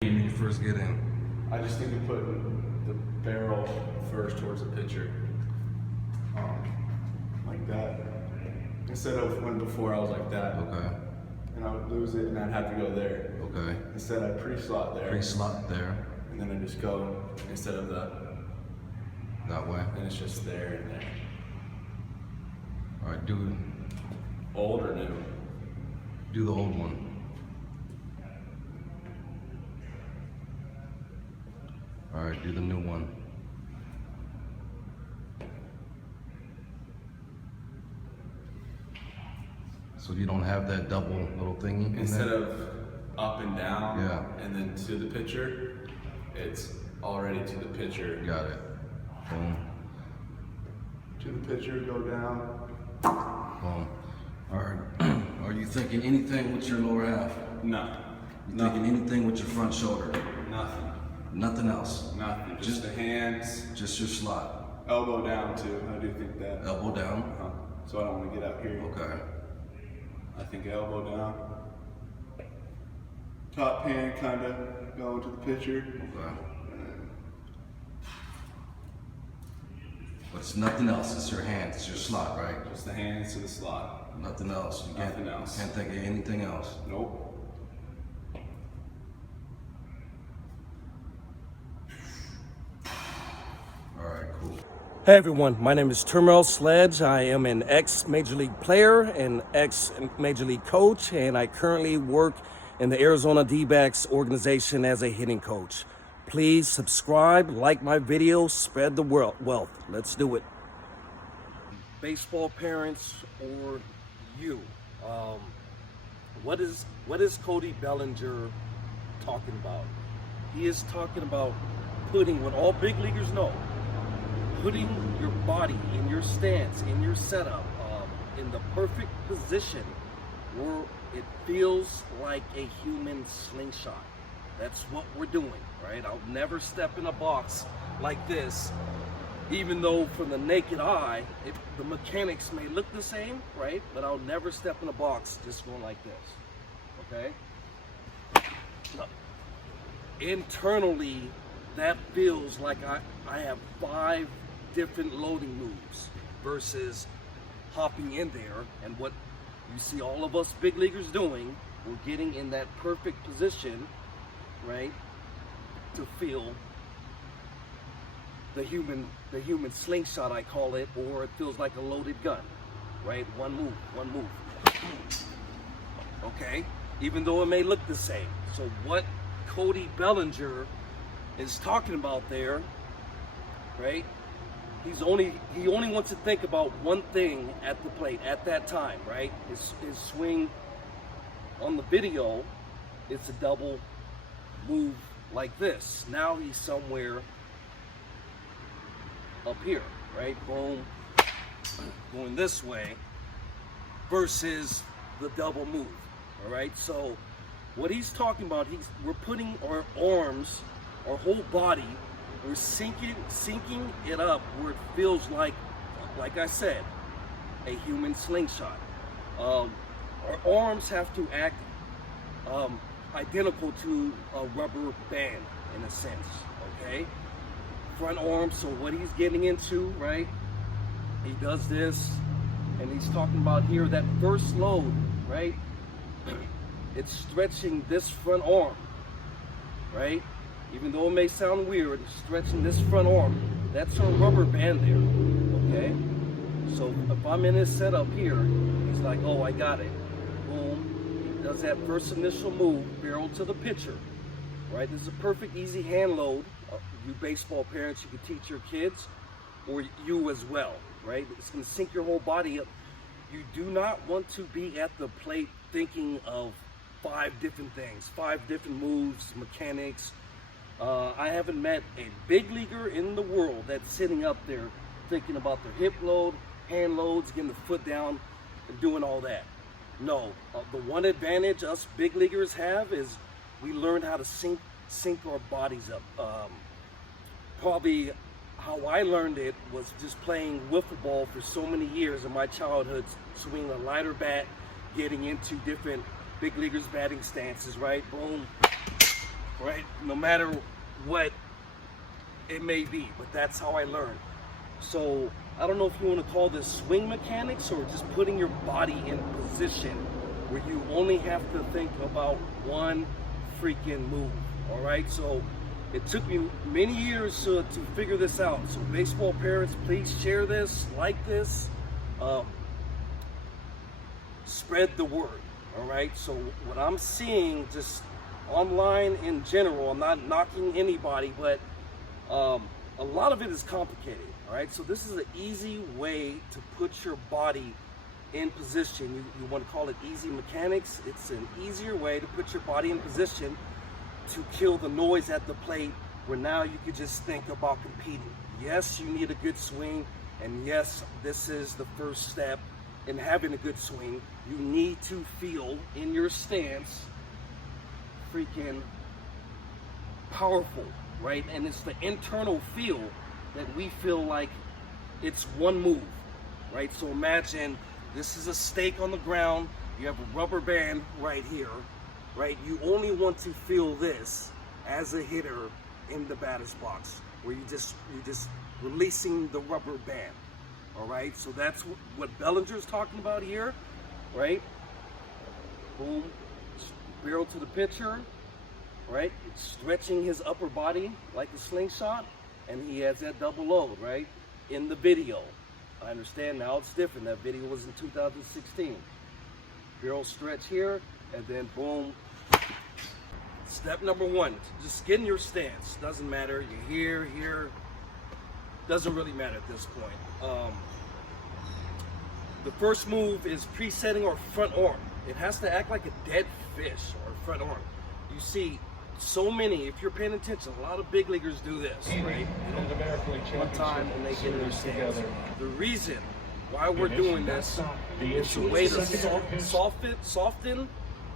when you first get in? I just think of putting the barrel first towards the pitcher, like that. Instead of when before I was like that. Okay. And I would lose it and I'd have to go there. Okay. Instead I pre-slot there. Pre-slot there. And then I just go instead of that way. And it's just there and there. All right, do Old or new? Do the old one. All right, do the new one. So you don't have that double little thingy in Instead there? of up and down, yeah, and then to the pitcher, it's already to the pitcher. Got it. Boom. To the pitcher, go down. Boom. All right. Are you thinking anything with your lower half? No. You thinking anything with your front shoulder? Nothing. Nothing else? Nothing. Just the hands. Just your slot. Elbow down too. I do think that. Elbow down? So I don't want to get out here. Okay. I think elbow down. Top hand kind of going to the pitcher. Okay. But it's nothing else. It's your hands. It's your slot, right? Just the hands to the slot. Nothing else. You Nothing else. Can't think of anything else. Nope. All right, cool. Hey everyone, my name is Termel Sledge. I am an ex-Major League player and ex-Major League coach, and I currently work in the Arizona D-backs organization as a hitting coach. Please subscribe, like my videos, spread the wealth. Let's do it. Baseball parents or you, what is Cody Bellinger talking about? He is talking about putting what all big leaguers know, putting your body in your stance, in your setup, in the perfect position where it feels like a human slingshot. That's what we're doing, right? I'll never step in a box like this, even though from the naked eye, the mechanics may look the same, right? But I'll never step in a box just going like this, okay? No. Internally, that feels like I have 5 different loading moves versus hopping in there, and what you see all of us big leaguers doing, we're getting in that perfect position, right, to feel the human slingshot, I call it, or it feels like a loaded gun, right? One move. Okay, even though it may look the same. So what Cody Bellinger is talking about there, right? He only wants to think about one thing at the plate at that time, right? His swing on the video, it's a double move like this. Now he's somewhere up here, right? Boom, going this way versus the double move, all right? So what he's talking about, we're putting our arms, our whole body, we're sinking it up where it feels like I said, a human slingshot. Our arms have to act identical to a rubber band in a sense, okay? Front arm, so what he's getting into, right? He does this, and he's talking about here, that first load, right? It's stretching this front arm, right? Even though it may sound weird, stretching this front arm, that's a rubber band there, okay? So if I'm in his setup here, he's like, oh, I got it. Boom, he does that first initial move, barrel to the pitcher, right? This is a perfect, easy hand load. You baseball parents, you can teach your kids, or you as well, right? It's gonna sync your whole body up. You do not want to be at the plate thinking of 5 different things, 5 different moves, mechanics. I haven't met a big leaguer in the world that's sitting up there thinking about their hip load, hand loads, getting the foot down, and doing all that. No, the one advantage us big leaguers have is we learned how to sync our bodies up. Probably how I learned it was just playing wiffle ball for so many years in my childhood, swinging a lighter bat, getting into different big leaguers batting stances, right? Boom, right? No matter what it may be, but that's how I learned. So I don't know if you want to call this swing mechanics or just putting your body in position where you only have to think about one freaking move. All right, so it took me many years to figure this out. So baseball parents, please share this, like this, spread the word. All right, so what I'm seeing just online in general, I'm not knocking anybody, but a lot of it is complicated. All right, so this is an easy way to put your body in position. You want to call it easy mechanics. It's an easier way to put your body in position to kill the noise at the plate, where now you could just think about competing. Yes, you need a good swing, and yes, this is the first step in having a good swing. You need to feel in your stance freaking powerful, right? And it's the internal feel that we feel like it's one move, right? So imagine this is a stake on the ground, you have a rubber band right here, right? You only want to feel this as a hitter in the batter's box, where you're just releasing the rubber band. All right, so that's what Bellinger's talking about here, right? Boom, barrel to the pitcher, right? It's stretching his upper body like a slingshot, and he has that double load, right? In the video. I understand now it's different. That video was in 2016. Barrel stretch here, and then boom. Step number one, just get in your stance. Doesn't matter, you're here, doesn't really matter at this point. The first move is presetting our front arm. It has to act like a dead fish, or front arm. You see so many, if you're paying attention, a lot of big leaguers do this, right? One time and they get in their stance. The reason why we're doing this is a way to soften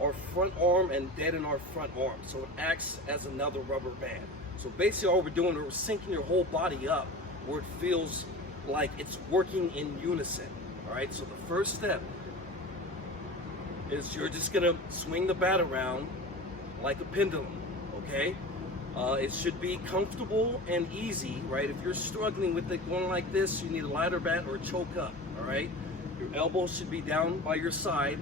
our front arm and deaden our front arm, so it acts as another rubber band. So basically all we're doing is we're syncing your whole body up where it feels like it's working in unison. All right, so the first step is you're just gonna swing the bat around like a pendulum, okay? It should be comfortable and easy, right? If you're struggling with it going like this, you need a lighter bat or a choke up, all right? Your elbow should be down by your side,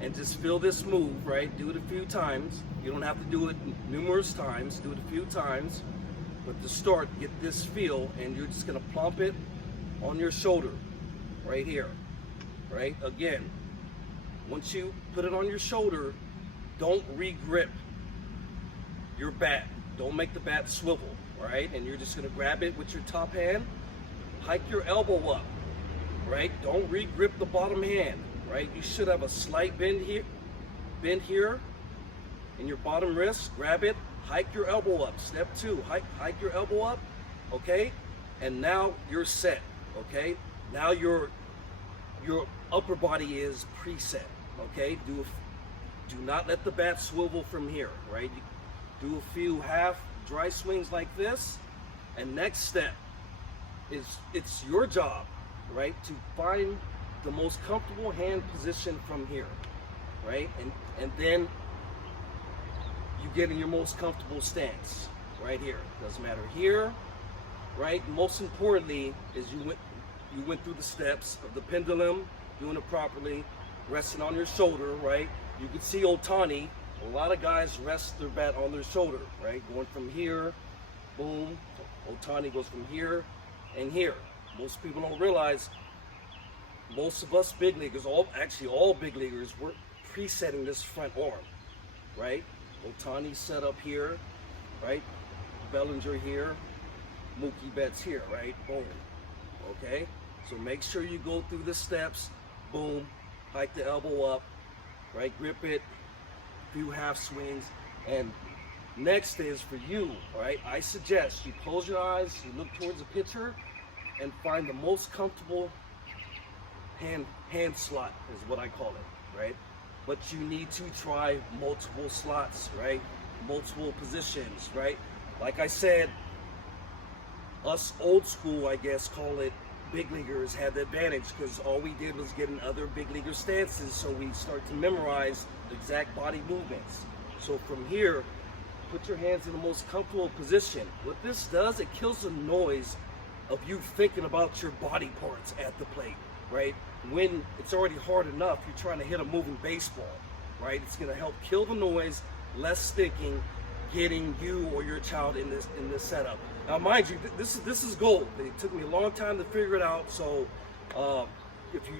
and just feel this move, right? Do it a few times. You don't have to do it numerous times, do it a few times. But to start, get this feel, and you're just gonna plump it on your shoulder, right here, right? Again, once you put it on your shoulder, don't re-grip your bat. Don't make the bat swivel, right? And you're just gonna grab it with your top hand, hike your elbow up, right? Don't re-grip the bottom hand, right? You should have a slight bend here in your bottom wrist. Grab it, hike your elbow up. Step two, hike your elbow up, okay? And now you're set, okay? Now your upper body is preset, okay? Do not let the bat swivel from here, right? Do a few half dry swings like this, and next step is it's your job, right, to find the most comfortable hand position from here, right? And then you get in your most comfortable stance right here. Doesn't matter here, right? Most importantly is you went through the steps of the pendulum, doing it properly, resting on your shoulder, right? You can see Ohtani. A lot of guys rest their bat on their shoulder, right? Going from here, boom. Ohtani goes from here and here. Most people don't realize, most of us big leaguers, all big leaguers, we're presetting this front arm, right? Ohtani set up here, right? Bellinger here, Mookie Betts here, right? Boom, okay? So make sure you go through the steps, boom, hike the elbow up, right? Grip it, few half swings, and next is for you, right? I suggest you close your eyes, you look towards the pitcher, and find the most comfortable hand slot is what I call it, right? But you need to try multiple slots, right? Multiple positions, right? Like I said, us old school, I guess, call it big leaguers, had the advantage because all we did was get in other big leaguer stances, so we start to memorize the exact body movements. So from here, put your hands in the most comfortable position. What this does, it kills the noise of you thinking about your body parts at the plate, right? When it's already hard enough, you're trying to hit a moving baseball, right? It's gonna help kill the noise, less thinking, getting you or your child in this setup. Now, mind you, this is gold. It took me a long time to figure it out. So, if you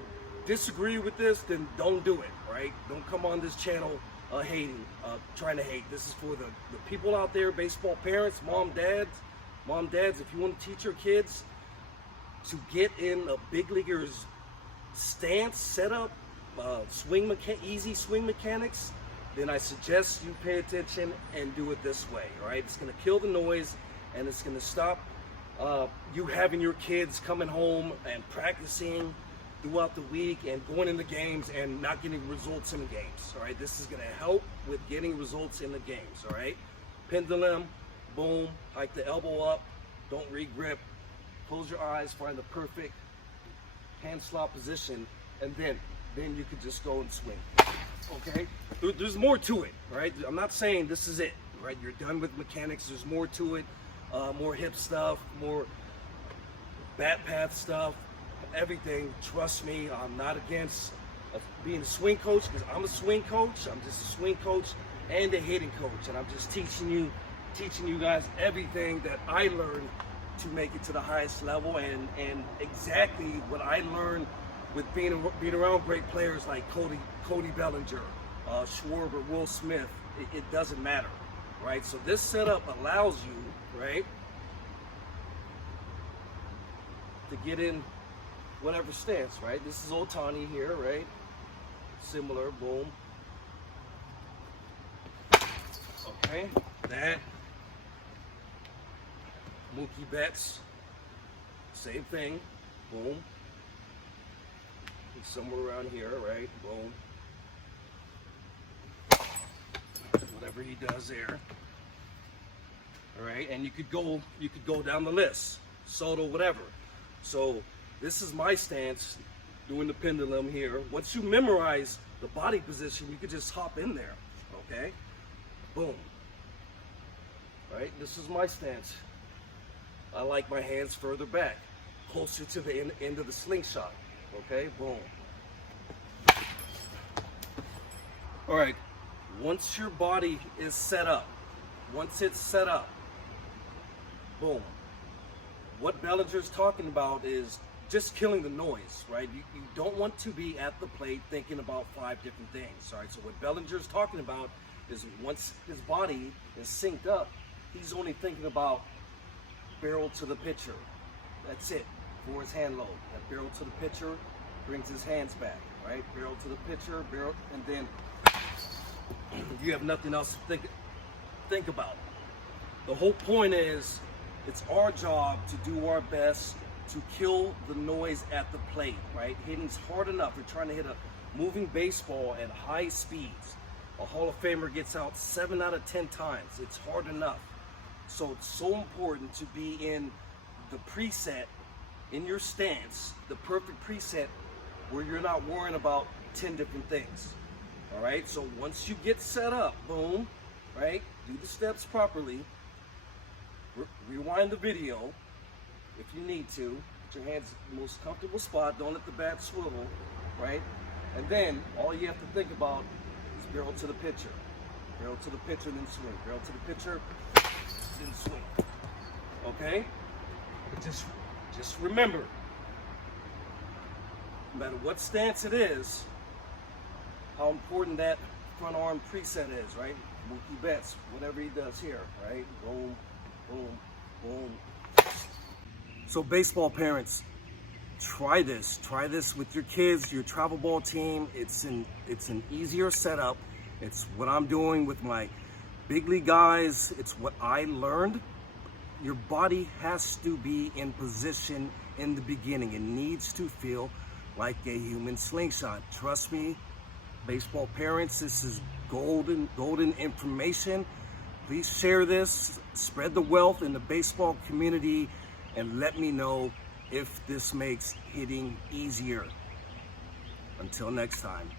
disagree with this, then don't do it, right? Don't come on this channel hating, trying to hate. This is for the people out there, baseball parents, mom, dads. If you want to teach your kids to get in a big leaguer's stance, setup, easy swing mechanics, then I suggest you pay attention and do it this way, all right? It's gonna kill the noise, and it's gonna stop you having your kids coming home and practicing throughout the week and going into games and not getting results in the games, all right? This is gonna help with getting results in the games, all right? Pendulum, boom, hike the elbow up, don't re-grip, close your eyes, find the perfect hand slot position, and then you could just go and swing, okay? There's more to it, right? I'm not saying this is it, right? You're done with mechanics, there's more to it, more hip stuff, more bat path stuff, everything. Trust me, I'm not against being a swing coach, because I'm a swing coach. I'm just a swing coach and a hitting coach, and I'm just teaching you guys everything that I learned to make it to the highest level, and exactly what I learned with being around great players like Cody Bellinger, Schwarber, Will Smith. It doesn't matter, right? So this setup allows you, right, to get in whatever stance, right? This is Otani here, right? Similar, boom. Okay, that. Mookie Betts, same thing, boom. He's somewhere around here, right? Boom. Whatever he does there. All right, and you could go down the list, Soto, whatever. So this is my stance, doing the pendulum here. Once you memorize the body position, you could just hop in there, okay? Boom. Right, this is my stance. I like my hands further back, closer to the end of the slingshot, okay? Boom. All right, once your body is set up, once it's set up, boom. What Bellinger's talking about is just killing the noise, right? You don't want to be at the plate thinking about 5 different things, all right? So what Bellinger's talking about is once his body is synced up, he's only thinking about barrel to the pitcher. That's it for his hand load. That barrel to the pitcher brings his hands back, right? Barrel to the pitcher, barrel, and then you have nothing else to think about. The whole point is, it's our job to do our best to kill the noise at the plate, right? Hitting's hard enough. We're trying to hit a moving baseball at high speeds. A Hall of Famer gets out 7 out of 10 times. It's hard enough. So it's so important to be in the preset, in your stance, the perfect preset where you're not worrying about 10 different things. All right, so once you get set up, boom, right? Do the steps properly. Rewind the video if you need to. Put your hands in the most comfortable spot. Don't let the bat swivel, right? And then all you have to think about is barrel to the pitcher. Barrel to the pitcher, then swing. Barrel to the pitcher, then swing. Okay? But just remember, no matter what stance it is, how important that front arm preset is, right? Mookie Betts, whatever he does here, right? Boom, boom, boom. So baseball parents, try this with your kids, your travel ball team. It's an easier setup. It's what I'm doing with my big league guys. It's what I learned. Your body has to be in position in the beginning. It needs to feel like a human slingshot. Trust me, baseball parents, this is golden information. Please share this, spread the wealth in the baseball community, and let me know if this makes hitting easier. Until next time.